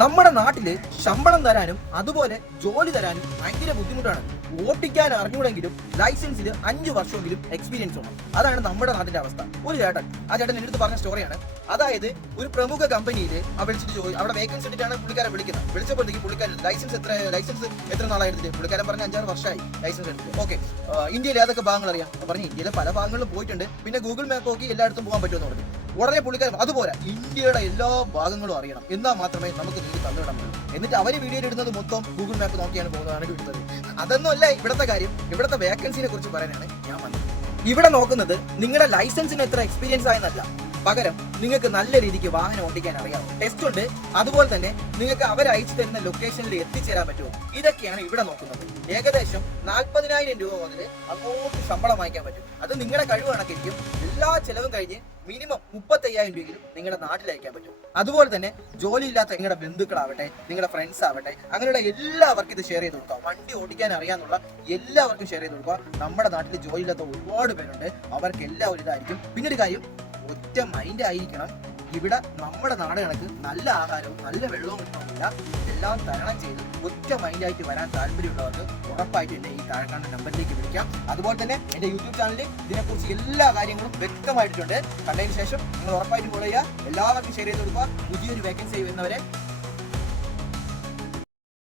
നമ്മുടെ നാട്ടില് ശമ്പളം തരാനും അതുപോലെ ജോലി തരാനും ഭയങ്കര ബുദ്ധിമുട്ടാണ്. ഓട്ടിക്കാൻ അറിഞ്ഞൂടെങ്കിലും ലൈസൻസിൽ 5 വർഷമെങ്കിലും എക്സ്പീരിയൻസ് വേണം. അതാണ് നമ്മുടെ നാട്ടിന്റെ അവസ്ഥ. ഒരു ചേട്ടൻ, ആ ചേട്ടൻ എൻ്റെ അടുത്ത് പറഞ്ഞ സ്റ്റോറിയാണ്. അതായത് ഒരു പ്രമുഖ കമ്പനിയിൽ വിളിച്ചിട്ട് അവിടെ വേക്കൻസി ഇട്ടിട്ടാണ് പുള്ളിക്കാരെ വിളിക്കുന്നത്. വിളിച്ചപ്പോഴത്തേക്ക് പുള്ളിക്കാരൻ ലൈസൻസ് എത്ര നാളായിരുന്നു? പുള്ളിക്കാരൻ പറഞ്ഞ 5-6 വർഷമായി ലൈസൻസ് എടുത്ത്. ഓക്കെ, ഇന്ത്യയിൽ ഏതൊക്കെ ഭാഗങ്ങൾ അറിയാം? പറഞ്ഞു ഇന്ത്യയിലെ പല ഭാഗങ്ങളിലും പോയിട്ടുണ്ട്. പിന്നെ ഗൂഗിൾ മാപ്പ് നോക്കി എല്ലായിടത്തും പോകാൻ പറ്റുമെന്ന് പറഞ്ഞു. ഉടനെ പുള്ളിക്കാരൻ അതുപോലെ ഇന്ത്യയുടെ എല്ലാ ഭാഗങ്ങളും അറിയണം, എന്നാൽ മാത്രമേ നമുക്ക് നീതി തന്നിടാൻ പറ്റൂ. എന്നിട്ട് അവർ വീഡിയോ ഇടുന്നത് മൊത്തം ഗൂഗിൾ മാപ്പ് നോക്കിയാണ് പോകുന്നതാണ് ഇടുന്നത്. അതൊന്നും അല്ല ഇവിടുത്തെ കാര്യം. ഇവിടുത്തെ വേക്കൻസിനെ കുറിച്ച് പറയാനാണ് ഞാൻ വന്നത്. ഇവിടെ നോക്കുന്നത് നിങ്ങളുടെ ലൈസൻസിന് എത്ര എക്സ്പീരിയൻസ് ആയെന്നല്ല, പകരം നിങ്ങൾക്ക് നല്ല രീതിക്ക് വാഹനം ഓടിക്കാൻ അറിയാം, ടെസ്റ്റ് ഉണ്ട്, അതുപോലെ തന്നെ നിങ്ങൾക്ക് അവർ അയച്ചു തരുന്ന ലൊക്കേഷനിൽ എത്തിച്ചേരാൻ പറ്റുമോ, ഇതൊക്കെയാണ് ഇവിടെ നോക്കുന്നത്. ഏകദേശം 40,000 രൂപ മുതൽ അങ്ങോട്ട് ശമ്പളം വാങ്ങിക്കാൻ പറ്റും. അത് നിങ്ങളുടെ കഴിവ് കണക്കിരിക്കും. എല്ലാ ചെലവും കഴിഞ്ഞ് മിനിമം 35,000 രൂപയെങ്കിലും നിങ്ങളുടെ നാട്ടിൽ അയക്കാൻ പറ്റും. അതുപോലെ തന്നെ ജോലിയില്ലാത്ത നിങ്ങളുടെ ബന്ധുക്കളാവട്ടെ, നിങ്ങളുടെ ഫ്രണ്ട്സ് ആവട്ടെ, അങ്ങനെയുള്ള എല്ലാവർക്കും ഇത് ഷെയർ ചെയ്ത് കൊടുക്കുക. വണ്ടി ഓടിക്കാൻ അറിയാന്നുള്ള എല്ലാവർക്കും ഷെയർ ചെയ്ത് കൊടുക്കുക. നമ്മുടെ നാട്ടിൽ ജോലിയില്ലാത്ത ഒരുപാട് പേരുണ്ട്, അവർക്ക് എല്ലാവരും ഇതായിരിക്കും. പിന്നെ ഒരു കാര്യം, ഒറ്റ മൈൻഡ് ആയിരിക്കണം. ഇവിടെ നമ്മുടെ നാട് കണക്ക് നല്ല ആഹാരവും നല്ല വെള്ളവും കിട്ടണമെന്നില്ല. എല്ലാം തരണം ചെയ്ത് ഒറ്റ മൈൻഡായിട്ട് വരാൻ താല്പര്യമുള്ളവർക്ക് ഉറപ്പായിട്ട് എന്നെ ഈ താഴെക്കാണുന്ന നമ്പറിലേക്ക് വിളിക്കാം. അതുപോലെ തന്നെ എൻ്റെ യൂട്യൂബ് ചാനലിൽ ഇതിനെക്കുറിച്ച് എല്ലാ കാര്യങ്ങളും വ്യക്തമായിട്ടുണ്ട്. കണ്ടതിന് ശേഷം നിങ്ങൾ ഉറപ്പായിട്ട് ഫോളോ ചെയ്യുക. എല്ലാവർക്കും ഷെയർ ചെയ്ത് കൊടുക്കുക. പുതിയൊരു വേക്കൻസി വരുന്നവരെ